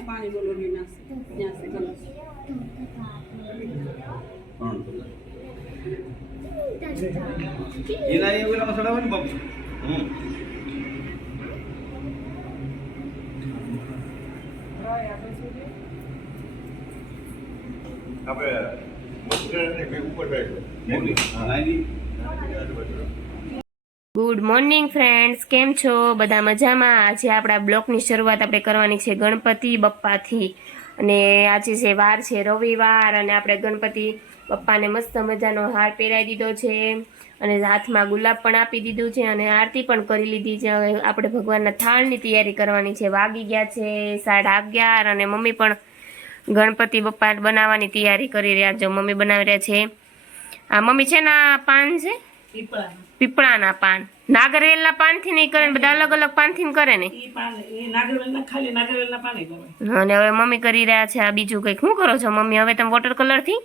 પાણી બોલો ને નાખશે ત્યાં છે ગલાસ એના એ ઓલા મસાલા હોય ને બાપુ હમ આપણે મસ્તરાને કઈ ઉપર બેઠો મોટી હા નાની ગુડ મોર્નિંગ ફ્રેન્ડ્સ કેમ છો? બધા મજામાં? આજે આપણા બ્લોગની શરૂઆત આપણે કરવાની છે ગણપતિ બપ્પાથી અને આજે છે વાર છે રવિવાર અને આપણે ગણપતિ બપ્પાને મસ્ત મજાનો હાર પહેરાવી દીધો છે અને હાથમાં ગુલાબ પણ આપી દીધું છે અને આરતી પણ કરી લીધી છે. હવે આપણે ભગવાનના થાળની તૈયારી કરવાની છે. વાગી ગયા છે સાડા અગિયાર અને મમ્મી પણ ગણપતિ બપ્પા બનાવવાની તૈયારી કરી રહ્યા છે. મમ્મી બનાવી રહ્યા છે. આ મમ્મી છે ને પાન છે? પીપળાના. પાન. નાગરવેલના પાનથી નહીં કરે ને બધા અલગ અલગ પાનથી કરે ને? અને હવે મમ્મી કરી રહ્યા છે આ બીજું કંઈક. શું કરો છો મમ્મી? હવે તમે વોટર કલરથી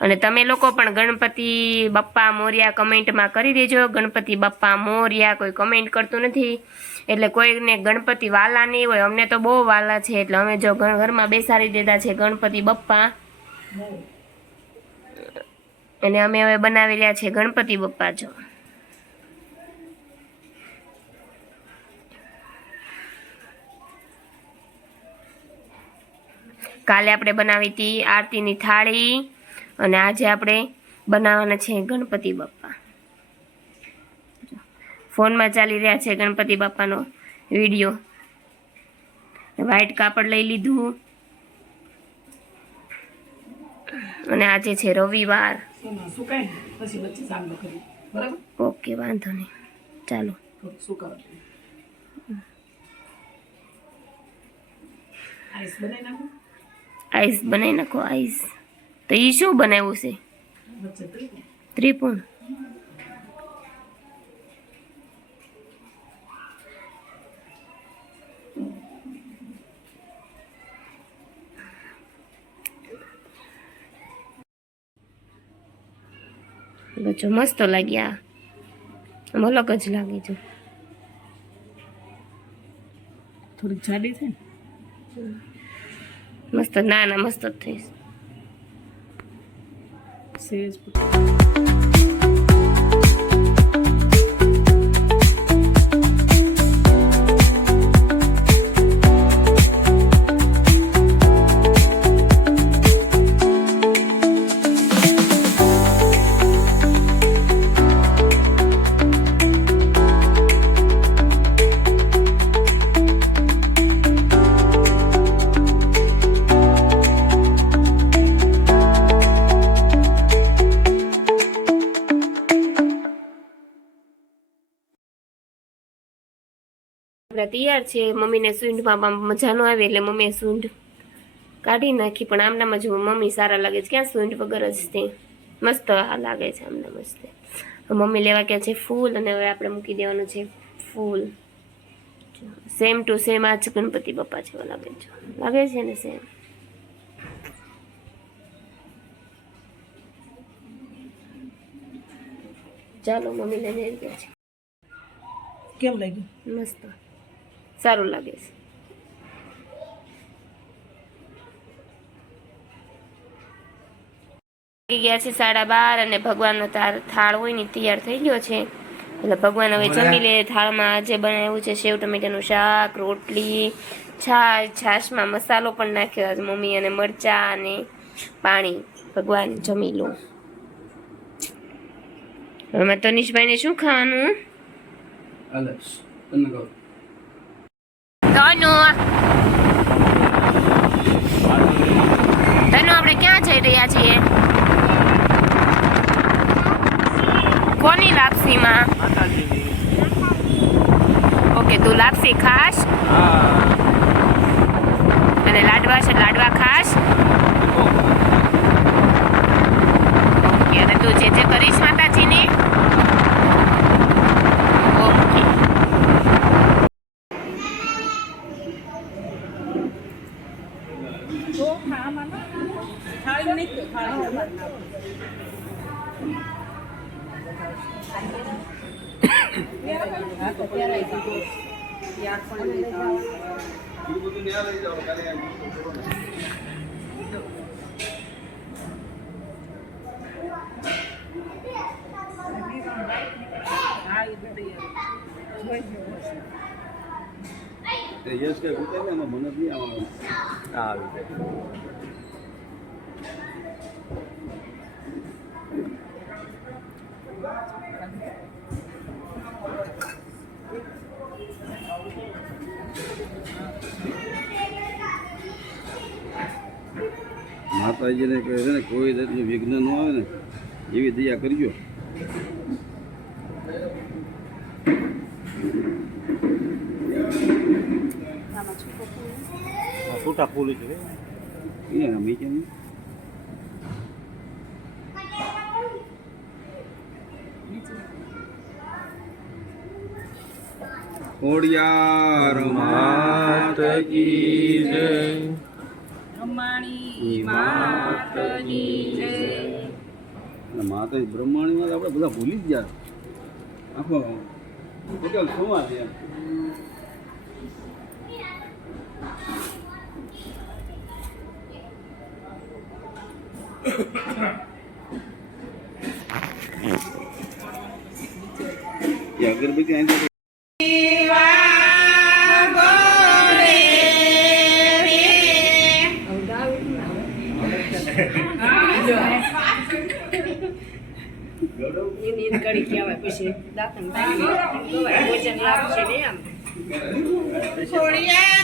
અને તમે લોકો પણ ગણપતિ બપ્પા મોર્યા કમેન્ટમાં કરી દેજો. ગણપતિ બપ્પા મોર્યા કોઈ કમેન્ટ કરતું નથી. એટલે કોઈને ગણપતિ વાલા નહીં હોય. અમને તો બહુ વાલા છે. એટલે અમે જો ઘરમાં બેસાડી દીધા છે ગણપતિ બપ્પા. અને અમે હવે બનાવી રહ્યા છે ગણપતિ બપ્પા જો. કાલે આપણે બનાવી હતી આરતીની થાળી. અને આજે આપણે બનાવવાના છે ગણપતિ બાપ્પા. ફોનમાં ચાલી રહ્યા છે ગણપતિ બાપાનો વીડિયો. વ્હાઈટ કાપડ લઈ લીધું. અને આજે છે રવિવાર. ઓકે, વાંધો નહીં. ચાલો. આઈસ બનાવી નાખો, આઈસ. તો એ શું બનાવ્યું છે? ત્રિપુણ બચ્ચો મસ્ત લાગ્યા. આમ અલગ જ લાગે છે થોડીક જાડી છે મસ્ત ના ના મસ્ત જ થઈશ આપણા તૈયાર છે મમ્મીને સૂંઢમાં મજા ન આવે એટલે મમ્મીએ સૂંઢ કાઢી નાખી પણ આમનામાં જો મમ્મી સારા લાગે છે ક્યાં સૂંઢ વગર જ તે મસ્ત લાગે છે આમના મસ્ત. મમ્મી લેવા ક્યાં છે ફૂલ અને હવે આપણે મૂકી દેવાનું છે ફૂલ. સેમ ટુ સેમ આ જ ગણપતિ બાપા જેવા લાગે છે. લાગે છે ને સેમ ચાલો મમ્મી લઈને કેમ લાગ્યું? મસ્ત. સારું લાગે છે. ગયા છે સાડા બાર અને ભગવાનનો થાળ હોય ને તૈયાર થઈ ગયો છે. એટલે ભગવાન હવે જમી લે થાળમાં આજે બનાવ્યું છે સેવ ટમેટાનું શાક રોટલી છાશ છાશમાં મસાલો પણ નાખ્યો આજે મમ્મી અને મરચા અને પાણી. ભગવાન જમી લો. હવે તનિષભાઈને શું ખાવાનું? તનુ તનુ આપણે ક્યાં જઈ રહ્યા છીએ? કોની લાપસીમાં? ઓકે તું લાપસી ખાશ? અને લાડવા છે લાડવા ઓકે અને તું જે જે કરીશ માતાજીની ઓકે થાળી નહીં હા તો પહેરાઈ દીધો યાદ પણ લેતા બીજું બધું ન્યા લઈ જાઓ કાલે આ ગીતો કરો ને. હા એ બધું જોઈ જવું હશે તે યશ કે મને જ નહીં આવવાનું? માતાજીને કહે છે ને કોઈ જાતનું વિઘ્ન ન આવે ને એવી દયા કરજો. છૂટા ફૂલ છે એ અમે કેમ ખોડિયાર માત કી જય. બ્રહ્માણી તો બ્રહ્માણીમાં આપણે બધા ભૂલી જ ગયા. આખો ટોટલ સમાજ એમ. એ અગરબત્તી કડી કહેવાય પછી દાખલ ભોજન લાગશે ને એમ સુંદરીની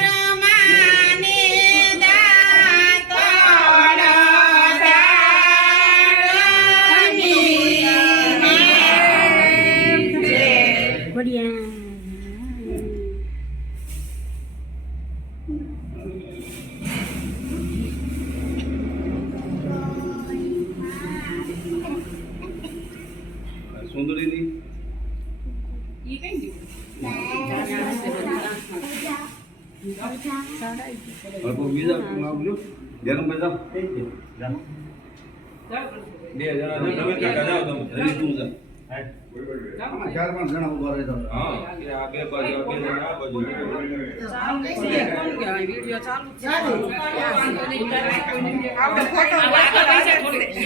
બે જણા તમે કાકા જાઓ તમે હરી તું જા ચાર પાંચ જણા ઊભા રહી જાઓ હા બે બાજુ બે જણા આ બાજુ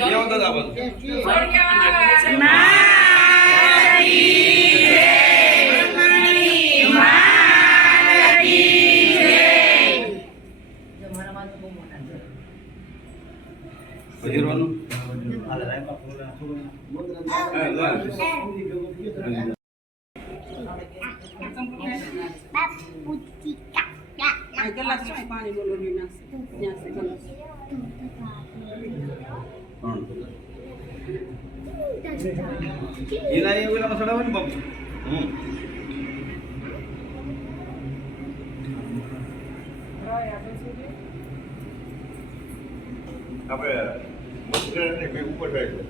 કેવો દાદા બાજુ ભજીરવાનું આ ગલાસમાં પાણી બોલો ને નાખશે ત્યાં છે ગલાસ એના એ ઓલામાં ચડાવવાનું બાપુ હમ આપણે મુદ્રાને કઈ ઉપર રાખો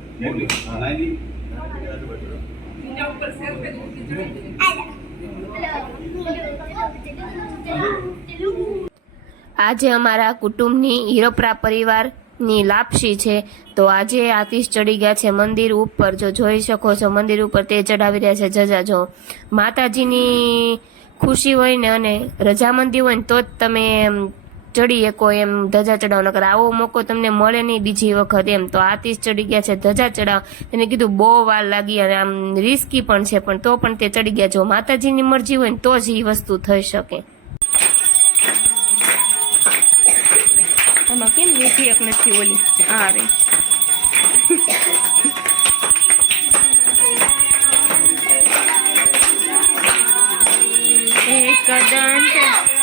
આજે અમારા કુટુંબની હિરોપરા પરિવારની લાપસી છે. તો આજે આતિશ ચડી ગયા છે મંદિર ઉપર. જો જોઈ શકો છો મંદિર ઉપર તે ચડાવી રહ્યા છે જજા જો. માતાજીની ખુશી હોય ને અને રજામંદી હોય ને તો જ તમે એમ ચડી શકો એમ ધજા ચડાવવાનો કરે આવો મોકો તમને મળે નહીં બીજી વખત એમ. તો આતિશ ચડી ગયા છે ધજા ચડાવ. એને કીધું બહુ વાર લાગી અને આમ રિસ્કી પણ છે, પણ તો પણ તે ચડી ગયા જો માતાજીની મરજી હોય ને તો જ એ વસ્તુ થઈ શકે. આમાં કેમ વેચી એક નથી ઓલી? આ રે. એક દંત.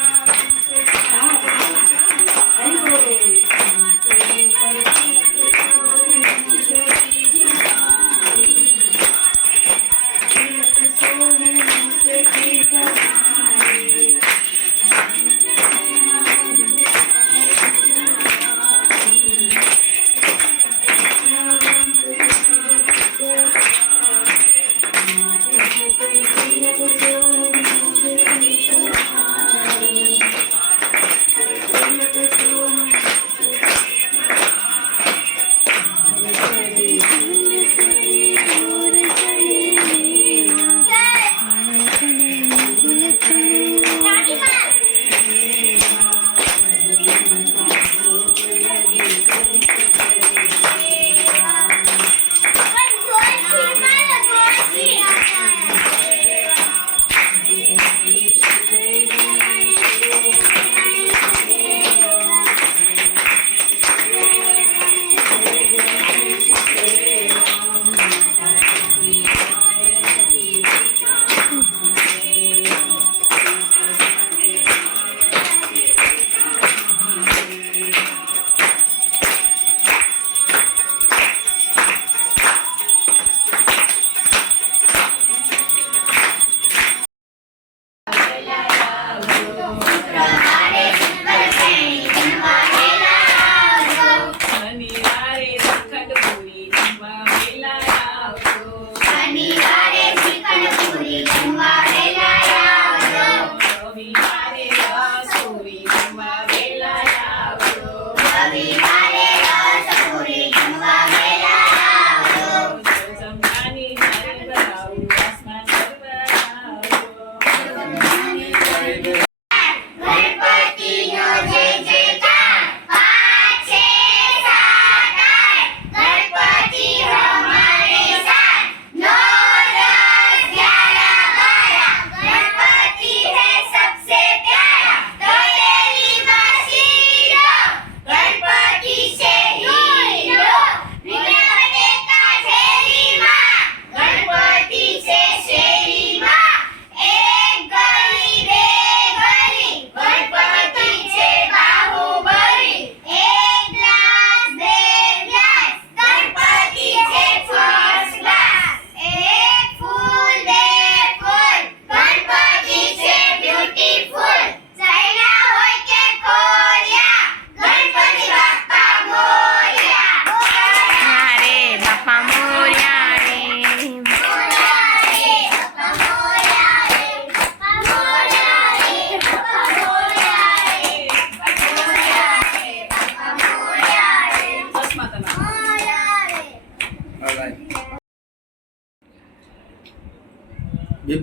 No quiero.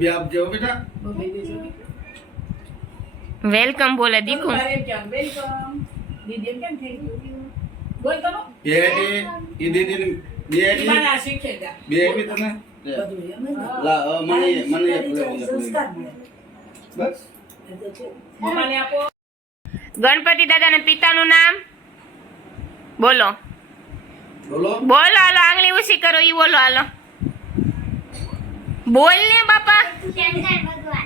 બે બે આપજો બેટા. વેલકમ બોલે દીકુ તારે એમ કેમ, welcome. દીદી કેમ થઈ ગયું? બોલ તો નો. ઈ દીદી શીખે જા. તને લે. મને મને બસ આપો ગણપતિ પિતાનું નામ બોલો બોલો બોલો હાલો આંગળી ઊંચી કરો ઈ બોલો હાલો બોલ ને બાપા.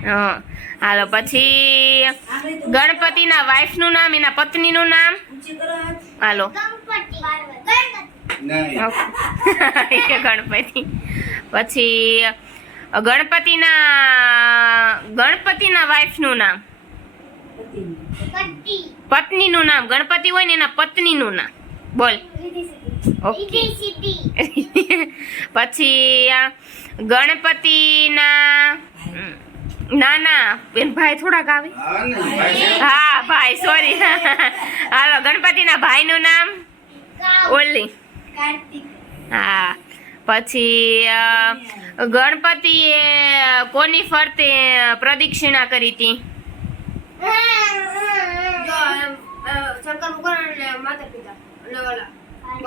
હા હાલો પછી ગણપતિના વાઈફનું નામ એના પત્ની નું નામ? હાલો. ગણપતિ. પછી ગણપતિના ગણપતિના વાઈફનું નામ? પત્ની નું નામ. ગણપતિ હોય ને એના પત્ની નું નામ. બોલ. ઓકે. પછી આ ગણપતિના ના ના એમ ભાઈ થોડાક આવે. હા ભાઈ છે. હા ભાઈ સોરી હાલો ગણપતિના ભાઈનું નામ? ઓલી. હા. પછી ગણપતિએ કોની ફરતે પ્રદક્ષિણા કરી હતી?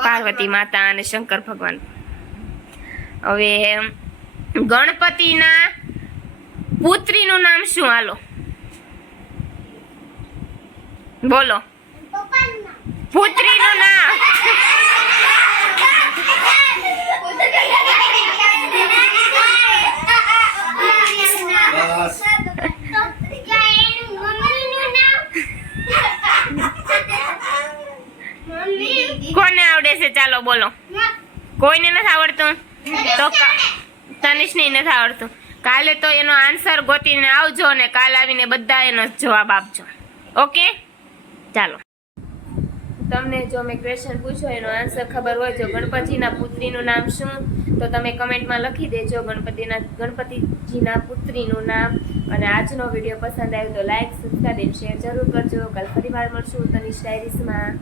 પાર્વતી માતા અને શંકર ભગવાન. હવે ગણપતિના પુત્રીનું નામ શું? હાલો. બોલો. પુત્રીનું નામ. કોને આવડે છે? ચાલો બોલો. કોઈને નથી આવડતું? તો તનિષને નથી આવડતું. કાલે તો એનો આન્સર ગોતીને આવજો ને કાલ આવીને બધા એનો જવાબ આપજો. ઓકે? ચાલો. તમને જો મેં ક્વેશ્ચન પૂછ્યો, એનો આન્સર ખબર હોય જો ગણપતિના પુત્રીનું નામ શું? તો તમે કમેન્ટમાં લખી દેજો ગણપતિના ગણપતિજીના પુત્રીનું નામ. અને આજનો વીડિયો પસંદ આવ્યો તો લાઈક સબસ્ક્રાઈબ શેર જરૂર કરજો. કાલ ફરી વાર મળશું તનિષ ડાયરીસમાં